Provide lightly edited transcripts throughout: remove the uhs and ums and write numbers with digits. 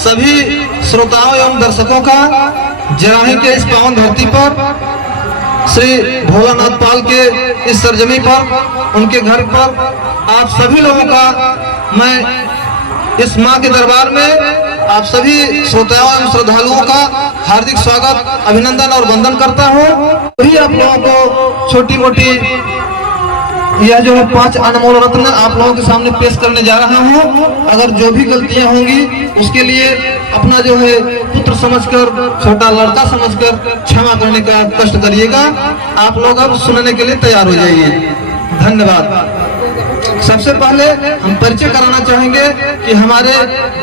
सभी श्रोताओं एवं दर्शकों का जराही के इस पावन धरती पर श्री भोलानाथ पाल के इस सरजमी पर, उनके घर पर आप सभी लोगों का मैं इस मां के दरबार में आप सभी श्रोताओं एवं श्रद्धालुओं का हार्दिक स्वागत, अभिनंदन और वंदन करता हूँ। वही आप लोगों को छोटी मोटी यह जो है 5 अनमोल रत्न आप लोगों के सामने पेश करने जा रहा हूँ। अगर जो भी गलतियां होंगी उसके लिए अपना जो है पुत्र समझकर, छोटा लड़का समझकर क्षमा करने का कष्ट करिएगा। आप लोग अब सुनने के लिए तैयार हो जाइए। धन्यवाद। सबसे पहले हम परिचय कराना चाहेंगे कि हमारे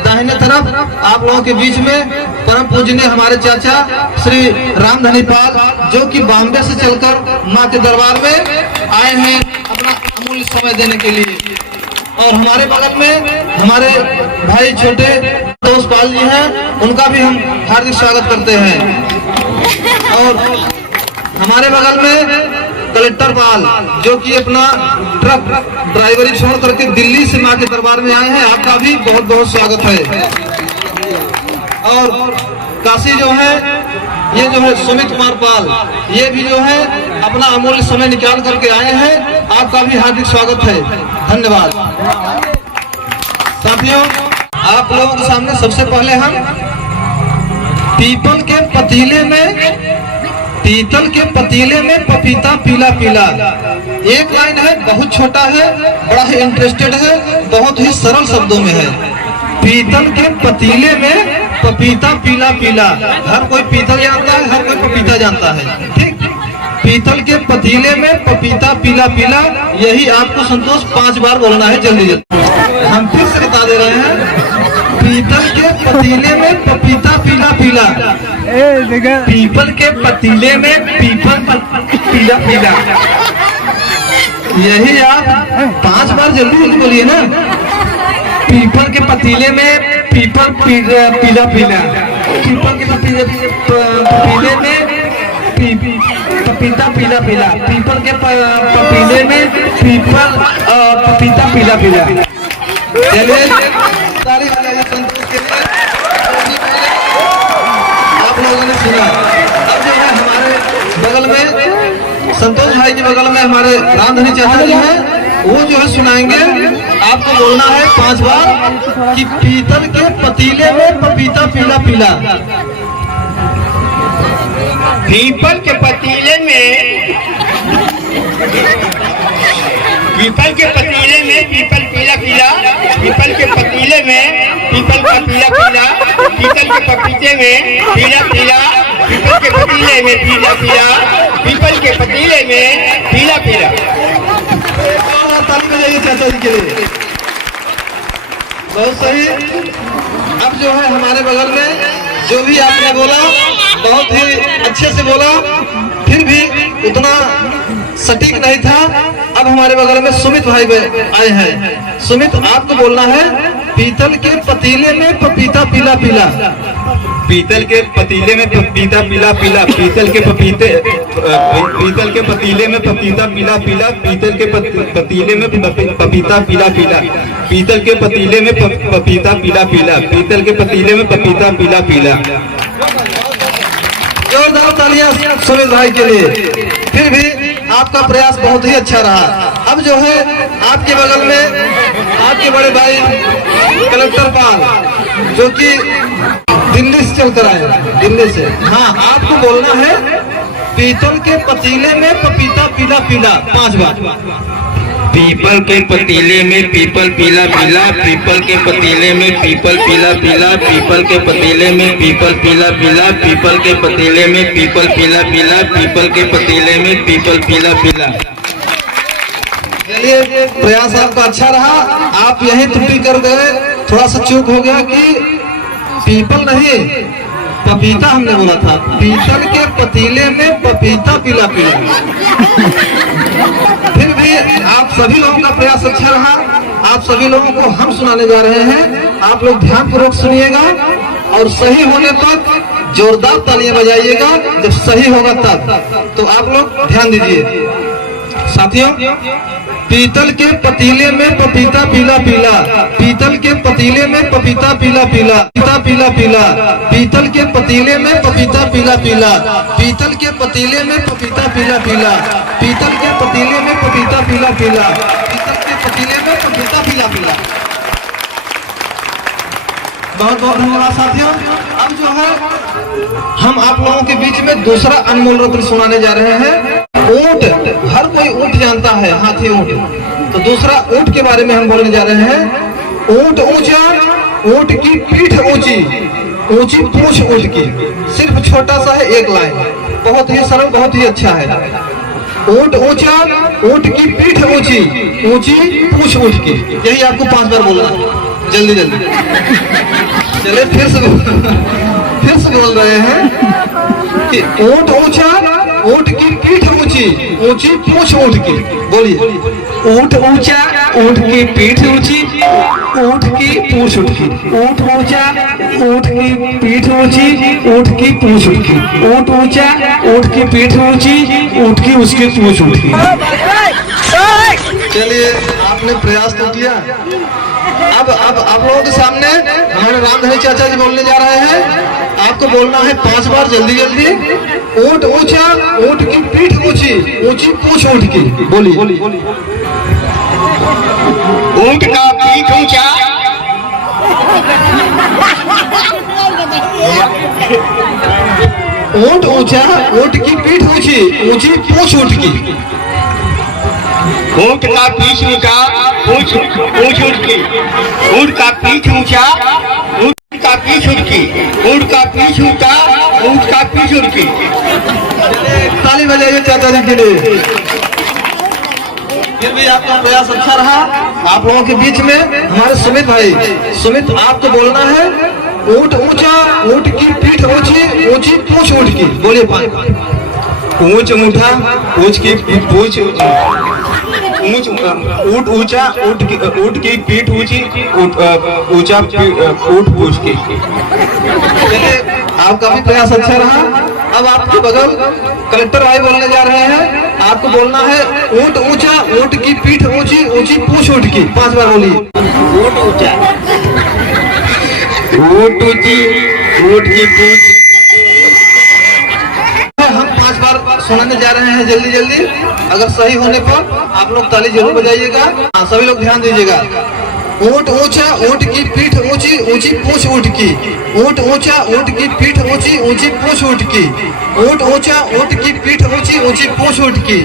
दाहिने तरफ आप लोगों के बीच में परम पूजनीय हमारे चाचा श्री रामधनी पाल, जो कि बॉम्बे से चलकर मां के दरबार में आए हैं अपना अमूल्य समय देने के लिए। और हमारे बगल में हमारे भाई छोटे दोस्त पाल जी हैं, उनका भी हम हार्दिक स्वागत करते हैं। और हमारे बगल में कलेक्टर पाल, जो कि अपना ट्रक ड्राइवरी छोड़ करके दिल्ली से मां के दरबार में आए हैं, आपका भी बहुत बहुत स्वागत है। और काशी जो है, ये जो है सुमित कुमार पाल, ये भी जो है अपना अमूल्य समय निकाल करके आए हैं, आपका भी हार्दिक स्वागत है। धन्यवाद। साथियों, आप लोगों के सामने सबसे पहले हम पीपल के पतीले में पपीता पीला पीला, एक लाइन है, बहुत छोटा है, बड़ा ही इंटरेस्टेड है, बहुत ही सरल शब्दों में है। पीतल के पतीले में पपीता पीला पीला। हर कोई पीतल जानता है, हर कोई पपीता जानता है, ठीक। पीतल के पतीले में पपीता पीला पीला, यही आपको संतोष 5 बार बोलना है। जल्दी जल्दी हम फिर से बता दे रहे हैं। पीतल के पतीले में पपीता पीला पीला, पीपल के पतीले में पीपल पीला पीला, यही आप 5 बार जल्दी जल्दी बोलिए ना। पीपल के पतीले में पीपल पीला पीला, पीपल के पतीले में पपीता पीला पीला, पीपल के पतीले में पीपल पपीता पीला पीला। चलिए ताली बजाइए संतोष के लिए। आप लोगों ने सुना। अब जो है हमारे बगल में संतोष भाई के बगल में हमारे रामधनी चाचा जी हैं, वो जो है सुनाएंगे। आपको बोलना है 5 बार कि पीतल के पतीले में पपीता पीला पीला। पीपल के पतीले में पीपल के पतीले में पीपल पीला पीला, पीपल के पतीले में पीपल का पीला पीला, पीतल के पपीते में पीला पीला, पीपल के पतीले में पीला पीला, पीपल के पतीले में पीला पीला। ताली बजाइए चाचा जी के लिए। बहुत सही। अब जो है हमारे बगल में जो भी आपने बोला, बहुत ही अच्छे से बोला, फिर भी उतना सटीक नहीं था। अब हमारे बगल में सुमित भाई आए हैं। सुमित, आपको बोलना है पीतल के पतीले में पपीता पीला पीला। पीतल के पतीले में पपीता पीला पीला, पीतल के पतीले में पपीता पीला पीला, पीतल के पतीले में पपीता पीला पीला, पीतल के पतीले में पपीता पीला पीला, पीतल के पतीले में पपीता पीला पीला। जोरदार तालियां सुमित भाई के लिए। फिर भी आपका प्रयास बहुत ही अच्छा रहा। अब जो है आपके बगल में आपके बड़े भाई कलेक्टर पाल, जो कि दिल्ली से चलकर आए, दिल्ली से। हाँ, आपको बोलना है पीतल के पतीले में पपीता पीला पीला 5 बार। पीपल के पतीले में पीपल पीला पीला, पीपल के पतीले में पीपल पीला पीला, पीपल के पतीले में पीपल पीला पीला, पीपल के पतीले में पीपल पीला पीला, पीपल के पतीले में पीपल पीला पीला। चलिए, प्रयास आपका अच्छा रहा। आप यही त्रुटि कर गए, थोड़ा सा चूक हो गया कि पीपल नहीं पपीता हमने बोला था। पीतल के पतीले में पपीता पीला पीला। फिर भी आप सभी लोगों का प्रयास अच्छा रहा। आप सभी लोगों को हम सुनाने जा रहे हैं, आप लोग ध्यानपूर्वक सुनिएगा और सही होने तक जोरदार तालियां बजाइएगा। जब सही होगा तब तो आप लोग ध्यान दीजिए। साथियों, पीतल के पतीले में पपीता पीला पीला, पीतल के पतीले में पपीता पीला पीला, पपीता पीला पीला, पीतल के पतीले में पपीता पीला पीला, पीतल के पतीले में पपीता पीला पीला, पीतल के पतीले में पपीता पीला पीला, पीतल के पतीले में पपीता पीला पीला। बहुत बहुत धन्यवाद साथियों। अब जो है हम आप लोगों के बीच में दूसरा अनमोल रत्न सुनाने जा रहे हैं। ऊंट, हर कोई ऊंट जानता है, हाथी ऊंट। तो दूसरा ऊंट के बारे में हम बोलने जा रहे हैं। ऊंट ऊंचा, ऊंट की पीठ ऊंची, ऊंची पूंछ ऊंट की। सिर्फ छोटा सा है, एक लाइन, बहुत ही सरल, बहुत ही अच्छा है। ऊंट ऊंचा, ऊंट की पीठ ऊंची, ऊंची पूंछ ऊंट की। यही आपको 5 बार बोलना है, जल्दी जल्दी। चले फिर से बोल रहे हैं कि ऊंट ऊंचा, ऊंट की पीठ ऊंची, ऊंची पूंछ ऊंट की। बोलिए। ऊंट ऊंचा, ऊंट की पीठ ऊंची, ऊंट की पूंछ ऊंट की। ऊंट ऊंचा, ऊंट की पीठ ऊंची, ऊंट की पूंछ ऊंट की। ऊंट ऊंचा, ऊंट की पीठ ऊंची, ऊंट की उसकी पूंछ ऊंट की। चलिए, आपने प्रयास तो किया। अब आप लोगों के सामने हमारे रामधनी चाचा जी बोलने जा रहे हैं। आपको बोलना है 5 बार, जल्दी जल्दी। ऊंट ऊंचा, ऊंट की पीठ ऊंची, ऊंची पूंछ ऊंट की। बोलिए। ऊंट का पीठ ऊंचा, ऊंट ऊंचा, ऊंट की पीठ ऊंची, ऊंची पूंछ ऊंट की। ऊंट का पीठ ऊंचा, पूंछ ऊंट की। ऊंट का पीठ ऊंचा, ऊंट का पीठ ऊंट की। ऊंट का पीठ ऊंचा, ऊंट का पीठ ऊंट की। ताली बजाइए चाचा जी के लिए। फिर भी आपका प्रयास अच्छा रहा। आप लोगों के बीच में हमारे सुमित भाई, सुमित आपको बोलना है ऊंट ऊंचा, ऊंट की पीठ ऊंची, ऊंची पूंछ ऊंट की। बोलिए। 5। ऊंच ऊंटा, ऊंच की पूंछ, ऊंच ऊंट ऊंचा, ऊंट की पीठ ऊंची, ऊंचा ऊंट पूंछ की। चलिए, आपका भी प्रयास अच्छा रहा। अब आपके बगल कलेक्टर भाई बोलने जा रहे हैं। आपको बोलना है ऊंट ऊंचा, ऊंट की पीठ ऊंची, ऊंची पूंछ ऊंट की। 5 बार बोलिए। ऊंट ऊंचा, ऊंट ऊंची, ऊंट की पूंछ। हम 5 बार सुनाने जा रहे हैं, जल्दी जल्दी। अगर सही होने पर आप लोग ताली जरूर बजाइएगा। हाँ, सभी लोग ध्यान दीजिएगा। ऊंट ऊंचा, ऊंट की पीठ ऊंची, ऊंची पूंछ ऊंट की। ऊंट ऊंचा, ऊंट की पीठ ऊंची, ऊंची पूंछ ऊंट की। ऊंट ऊंचा, ऊंट की पीठ ऊंची, ऊंची पूंछ ऊंट की।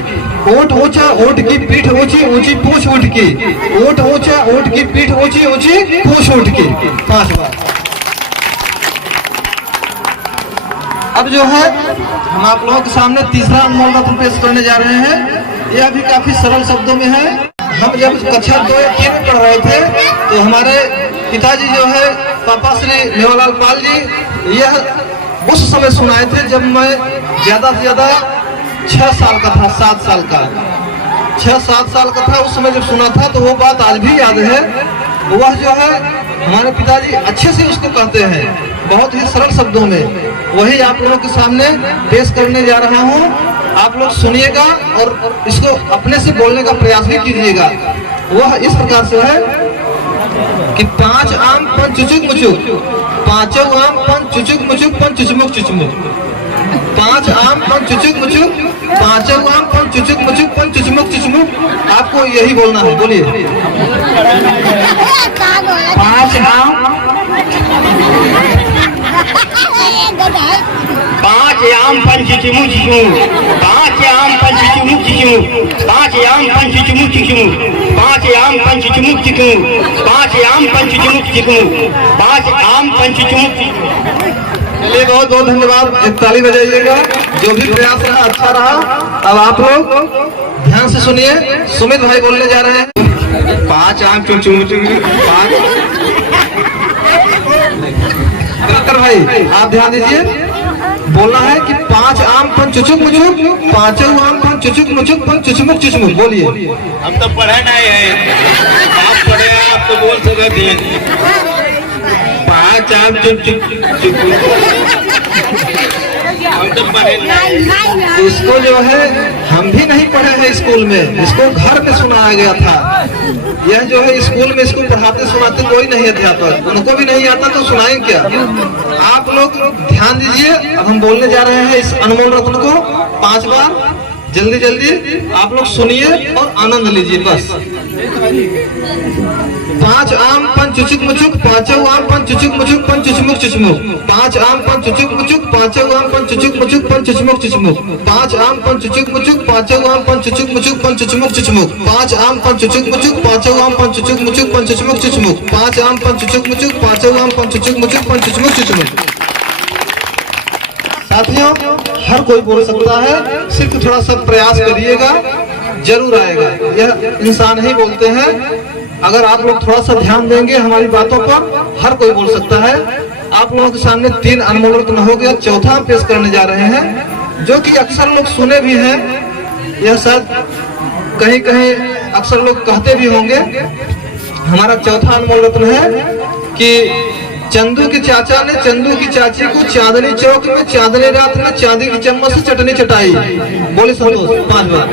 ऊंट ऊंचा, ऊंट की पीठ ऊंची, ऊंची पूंछ ऊंट की। ऊंट ऊंचा, ऊंट की पीठ ऊंची, ऊंची पूंछ ऊंट की। 5 बार। अब जो है हम आप लोगों के सामने तीसरा अनमोल रत्न पेश करने जा रहे हैं। यह भी काफी सरल शब्दों में है। हम जब कक्षा 2 या 3 में पढ़ रहे थे तो हमारे पिताजी जो है पापा श्री मेवालाल पाल जी, यह उस समय सुनाए थे जब मैं ज्यादा से ज्यादा 6 साल का था, 7 साल का, 6-7 साल का था। उस समय जब सुना था तो वो बात आज भी याद है। वह जो है हमारे पिताजी अच्छे से उसको कहते हैं, बहुत ही सरल शब्दों में। वही आप लोगों के सामने पेश करने जा रहा हूँ। आप लोग सुनिएगा और इसको अपने से बोलने का प्रयास भी कीजिएगा। वह इस प्रकार से है कि 5 आम पन चुचुक मुचुक, 5 आम पन चुचुक मुचुक पन चुचमुक चुचमुक। 5 आम पन चुचुक मुचुक, 5 आम पन चुचुक मुचुक पन चुचमुक चुचमुक। आपको यही बोलना है। बोलिए। 5 आम, 5 आम पन चुचमुक चुचमुक। 5 आम पन चुचमुक चुचमुक। 5 आम पन चुचमुक चुचमुक। 5 आम पन चुचमुक चुचमुक। 5 आम पन चुचमुक चुचमुक। 5 आम पन चुचमुक चुचमुक। चलिए, बहुत बहुत धन्यवाद। एक ताली बजाइएगा। जो भी प्रयास रहा अच्छा रहा। अब आप लोग ध्यान से सुनिए। सुमित भाई बोलने जा रहे हैं। 5 आम चुचमुक चुचमुक। 5 कलेक्टर भाई आप ध्यान दीजिए। बोलना है कि 5 आम पन चुचुक मुचुक, 5 आम पन चुचुक मुचुक पन चुचमुक चुचमुक। बोलिए। हम तो पढ़े नहीं है, आप पढ़े हैं, आप तो बोल सकते थे। 5 आम चुचुक चुचमुक। इसको जो है हम भी नहीं पढ़े हैं स्कूल में, इसको घर में सुनाया गया था। यह जो है स्कूल में इसको पढ़ाते सुनाते कोई नहीं अध्यापक, उनको भी नहीं आता तो सुनाएं क्या। आप लोग ध्यान दीजिए, अब हम बोलने जा रहे हैं इस अनमोल रत्न को 5 बार, जल्दी जल्दी आप लोग सुनिए और आनंद लीजिए बस। 5 आम पंच चुचुक मुचुक, 5 आम पंच चुचुक मुचुक पंच चुचमुक चुचमुक। 5 आम पंच चुचुक मुचुक, 5 आम पंच चुचुक मुचुक पंच चुचमुक चुचमुक। 5 आम पंच चुचुक मुचुक, 5 आम पंच चुचुक मुचुक पंच चुचमुक चुचमुक। 5 आम पंच चुचुक मुचुक, 5 आम पंच चुचुक मुचुक पंच चुचमुक चुचमुक। 5 आम पंच चुचुक मुचुक, 5 आम पंच चुचुक मुचुक पंच चुचमुक चुचमुक। साथियों, हर कोई बोल सकता है, सिर्फ थोड़ा सा प्रयास करिएगा, जरूर आएगा। यह इंसान ही बोलते हैं, अगर आप लोग थोड़ा सा ध्यान देंगे हमारी बातों पर, हर कोई बोल सकता है। आप लोगों के सामने 3 अनमोल रत्न हो गया, चौथा पेश करने जा रहे हैं, जो कि अक्सर लोग सुने भी हैं। यह शायद कहीं कहीं अक्सर लोग कहते भी होंगे। हमारा चौथा अनमोल रत्न है कि चंदू के चाचा ने चंदू की चाची को चांदनी चौक में चांदनी रात में चांदी की चम्मच से चटनी चटाई। बोले संतोष 5 बार।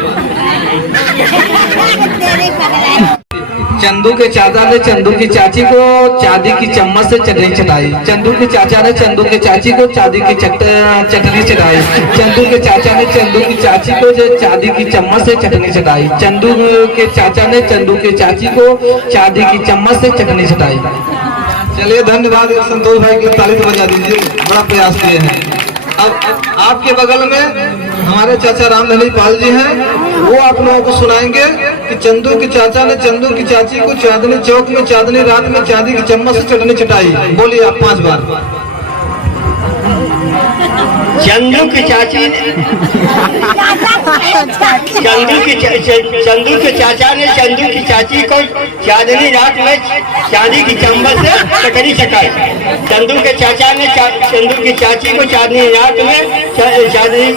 चंदू के चाचा ने चंदू की चाची को चांदी की चम्मच से चटनी चटाई। चंदू के चाचा ने चंदू की चाची को चांदी की चटनी चटाई। चंदू के चाचा ने चंदू की चाची को चांदी की चम्मच से चटनी चटाई। चंदू के चाचा ने चंदू की चाची को चांदी की चम्मच से चटनी चटाई। चलिए धन्यवाद, संतोष भाई के लिए ताली तो बजा दीजिए, बड़ा प्रयास किए हैं। अब आपके बगल में हमारे चाचा रामधनी पाल जी हैं, वो आप लोगों को सुनाएंगे कि चंदू के चाचा ने चंदू की चाची को चांदनी चौक में चांदनी रात में चांदी की चम्मच से चटनी चटाई। बोलिए आप 5 बार। चंदू की चाची चंदू के चाचा ने चंदू की चाची को चांदनी रात में चांदी की चम्मच से चटनी चटाई। चंदू के चाचा ने चंदू की चाची को चांदनी रात में चांदनी।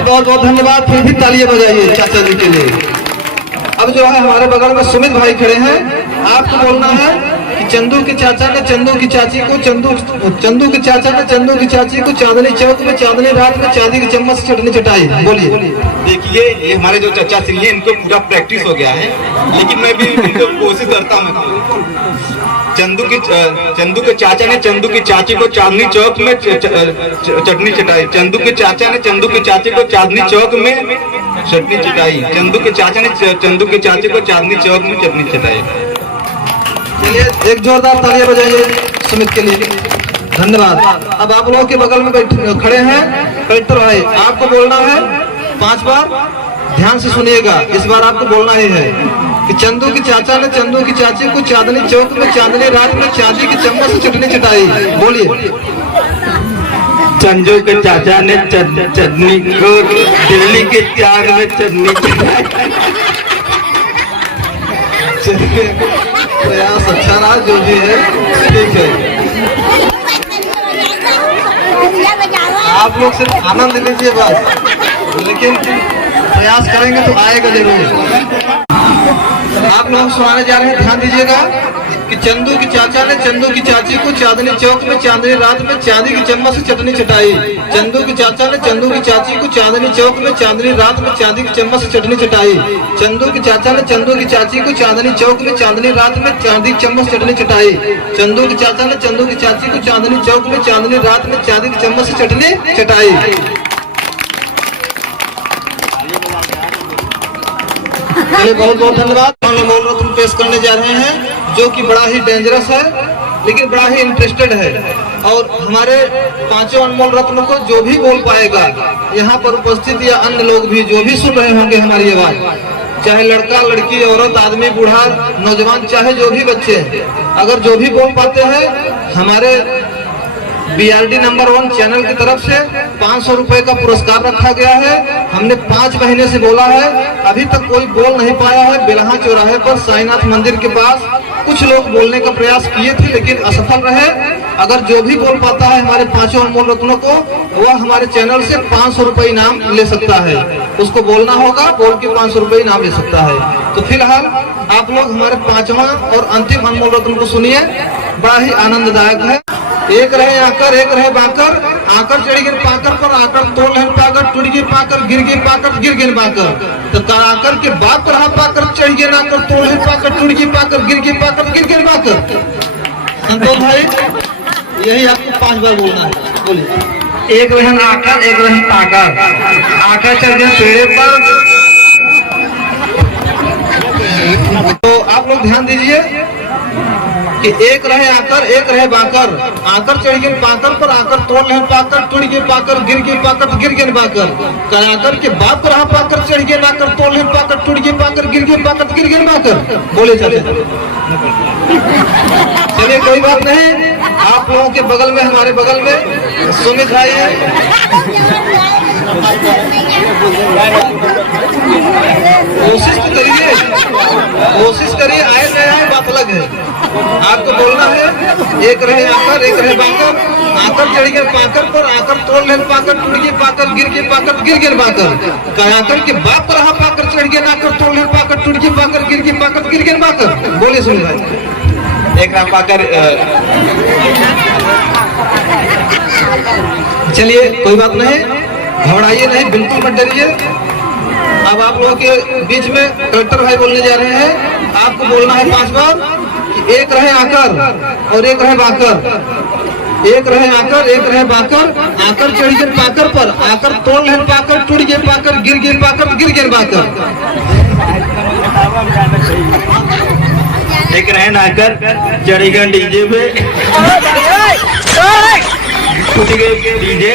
बहुत बहुत धन्यवाद, फिर भी तालियां बजाइए चाचा जी के लिए। अब जो है हमारे बगल में सुमित भाई खड़े हैं, आपको बोलना है कि चंदू के चाचा ने चंदू की चाची को चंदू के चाचा ने चंदू की चाची को चांदनी चौक में चांदनी रात में चांदी की चम्मच से चटनी चटाई। बोलिए। देखिए, ये हमारे जो चाचा श्री हैं, इनको पूरा प्रैक्टिस हो गया है, लेकिन मैं भी इनको कोशिश करता हूँ। चंदू के चाचा ने चंदू की चाची को चांदनी चौक में चटनी चटाई। चंदू के चाचा ने चंदू की चाची को चांदनी चौक में चटनी चटाई। चंदू के चाचा ने चंदू की चाची को चांदनी चौक में चटनी चटाई। चलिए एक जोरदार तालियां बजाइए सुमित के लिए, धन्यवाद। अब आप लोगों के बगल में खड़े हैं कलेक्टर भाई, आपको बोलना है 5 बार, ध्यान से सुनिएगा। इस बार आपको बोलना ही है कि चंदू के चाचा ने चंदू की चाची को चांदनी चौक में चांदनी रात में चांदी की चम्मच से चटनी चटाई। बोलिए। चंदू के चाचा ने चटनी को दिल्ली के चाक में चटनी चटाई। प्रयास अच्छा रहा, जो भी है ठीक है। आप लोग सिर्फ आनंद लीजिए बस, लेकिन प्रयास करेंगे तो आएगा जरूर। आप लोग सुनाने जा रहे हैं, ध्यान दीजिएगा कि चंदू की चाचा ने चंदू की चाची को चांदनी चौक में चांदनी रात में चांदी की चम्मच से चटनी चटाई। चंदू की चाचा ने चंदू की चाची को चांदनी चौक में चांदनी रात में चांदी की चम्मच से चटनी चटाई। चंदू की चाचा ने चंदू की चाची को चांदनी चौक में चांदनी रात में चांदी की चम्मच से चटनी चटाई। चंदू की चाचा ने चंदू की चाची को चांदनी चौक में चांदनी रात में चांदी की चम्मच से चटनी चटाई। चलिए बहुत बहुत धन्यवाद। अनमोल रत्न पेश करने जा रहे हैं, जो कि बड़ा ही डेंजरस है, लेकिन बड़ा ही इंटरेस्टेड है। और हमारे 5 अनमोल रत्नों को जो भी बोल पाएगा, यहाँ पर उपस्थित या अन्य लोग भी जो भी सुन रहे होंगे हमारी आवाज, चाहे लड़का लड़की औरत आदमी बूढ़ा नौजवान, चाहे जो भी बच्चे, अगर जो भी बोल पाते हैं, हमारे BRD नंबर 1 चैनल की तरफ से 500 रुपए का पुरस्कार रखा गया है। हमने 5 महीने से बोला है, अभी तक कोई बोल नहीं पाया है। बेलहा चौराहे पर साईनाथ मंदिर के पास कुछ लोग बोलने का प्रयास किए थे, लेकिन असफल रहे। अगर जो भी बोल पाता है हमारे 5 अनमोल रत्नों को, वह हमारे चैनल से 500 रुपए इनाम ले सकता है। उसको बोलना होगा, बोल के 500 रुपए इनाम ले सकता है। तो फिलहाल आप लोग हमारे 5वां और अंतिम अनमोल रत्न को सुनिए, बड़ा ही आनंददायक है। एक रहे आकर एक रहे बाकर, आकर चढ़ी गिर पाकर पर, आकर तोड़ लहन पाकर, टूट गई पाकर, गिर गई पाकर, गिर गिर बाकर। तो कराकर के बाप रहा पाकर, चढ़ गए नाकर, तोड़ लहन पाकर, टूट गई पाकर, गिर गई पाकर, गिर गिर बाकर। संतोष भाई यही आपको 5 बार बोलना है, बोलिए। एक रहन आकर एक रहन पाकर, आकर चढ़ गए पेड़े पर। तो आप लोग ध्यान दीजिए कि एक रहे आकर एक रहे बाकर, आकर चढ़ गए पाकर पर, आकर तोड़ लहन पाकर, टूट गए पाकर, गिर गए पाकर, गिर गए बाकर। कराकर के बाप रहा पाकर, चढ़ गए नाकर, तोड़ लहन पाकर, टूट गए पाकर, गिर गए पाकर, गिर गए बाकर। बोले चले चलिए, कोई बात नहीं। आप लोगों के बगल में, हमारे बगल में सुमित भाई है। कोशिश तो करिए, कोशिश करिए, आए नहीं आए बात अलग है। आपको बोलना है एक रहे आकर एक रहे बाकर, आकर चढ़ गए पाकर पर, आकर तोड़ लहन पाकर, टूट गए पाकर, गिर गए पाकर, गिर गए बाकर। कराकर के बाप रहा पाकर, चढ़ गए नाकर, तोड़ लहन पाकर, टूट गए पाकर, गिर गए पाकर, गिर गए बाकर। बोलिए सुन भाई। एक राम पाकर चलिए कोई बात नहीं, घबराइए नहीं, बिल्कुल मत डरिए। अब आप लोगों के बीच में कलेक्टर भाई बोलने जा रहे हैं। आपको बोलना है 5 बार कि एक रहे आकर और एक रहे बाकर, एक रहे आकर एक रहे बाकर, आकर चढ़ गए पाकर पर, आकर तोड़ लहन पाकर, टूट गए पाकर, गिर गए पाकर, गिर गए बाकर। एक रहन आकर चढ़ी गए डीजे पे, टूट गए डीजे,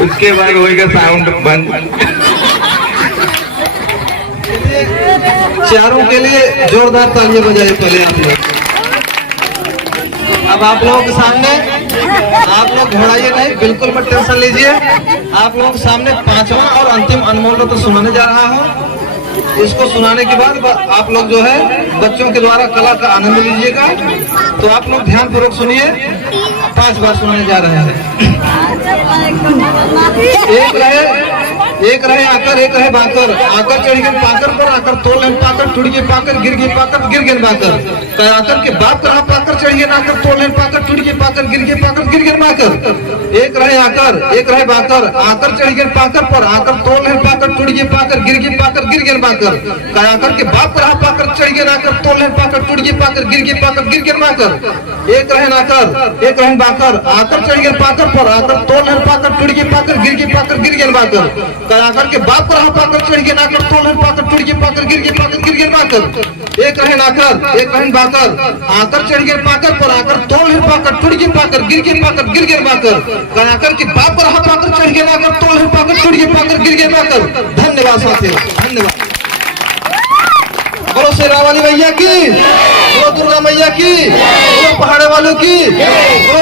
उसके बाद होएगा साउंड बंद। चारों के लिए जोरदार तालियां बजाइए पहले आप लोग। अब आप लोगों के सामने, आप लोग घबराइए नहीं, बिल्कुल मत टेंशन लीजिए। आप लोगों के सामने 5वां और अंतिम अनमोल रत्न सुनाने जा रहा हूँ। इसको सुनाने के बाद आप लोग जो है बच्चों के द्वारा कला का आनंद लीजिएगा। तो आप लोग ध्यान पूर्वक सुनिए, 5 बार सुनाने जा रहे हैं। एक रहे आकर एक रहे बाकर, आकर चढ़ गए पाकर पर, आकर तोड़ लहन पाकर, टूट गए पाकर, गिर गए पाकर, गिर गए बाकर। कराकर के बाप रहा पाकर, चढ़ गए नाकर, तोड़ लहन पाकर, टूट गए पाकर, गिर गए पाकर, गिर गए बाकर। एक रहे आकर एक रहे बाकर, आकर चढ़ गए पाकर पर, आकर तोड़ लहन पाकर, टूट गए पाकर, गिर गए पाकर, गिर गए बाकर। कराकर के बाप रहा पाकर, चढ़ गए नाकर, तोड़ लहन पाकर, टूट गए पाकर, गिर गए पाकर, गिर गए बाकर। एक रहे नाकर एक रहे बाकर, आकर चढ़ गए पाकर पर, आकर तोड़ लहन पाकर, टूट गए पाकर, गिर गए पाकर, गिर गए बाकर। कराकर के बाप रहा पाकर, चढ़ गए नाकर, तोड़ लहन पाकर, टूट गए पाकर, गिर गए पाकर, गिर गए बाकर। एक रहे नाकर एक रहे बाकर, आकर चढ़ गए पाकर पर, आकर तोड़ लहन पाकर, टूट गए पाकर, गिर गए पाकर, गिर गए बाकर। कराकर के बाप रहा पाकर, चढ़ गए नाकर, तोड़ लहन पाकर, टूट गए पाकर, गिर गए बाकर। धन्यवाद साथियों, धन्यवाद। बोलो शेरा वाली मैया की, बोलो दुर्गा मैया की, बोलो पहाड़े वालों की, बोलो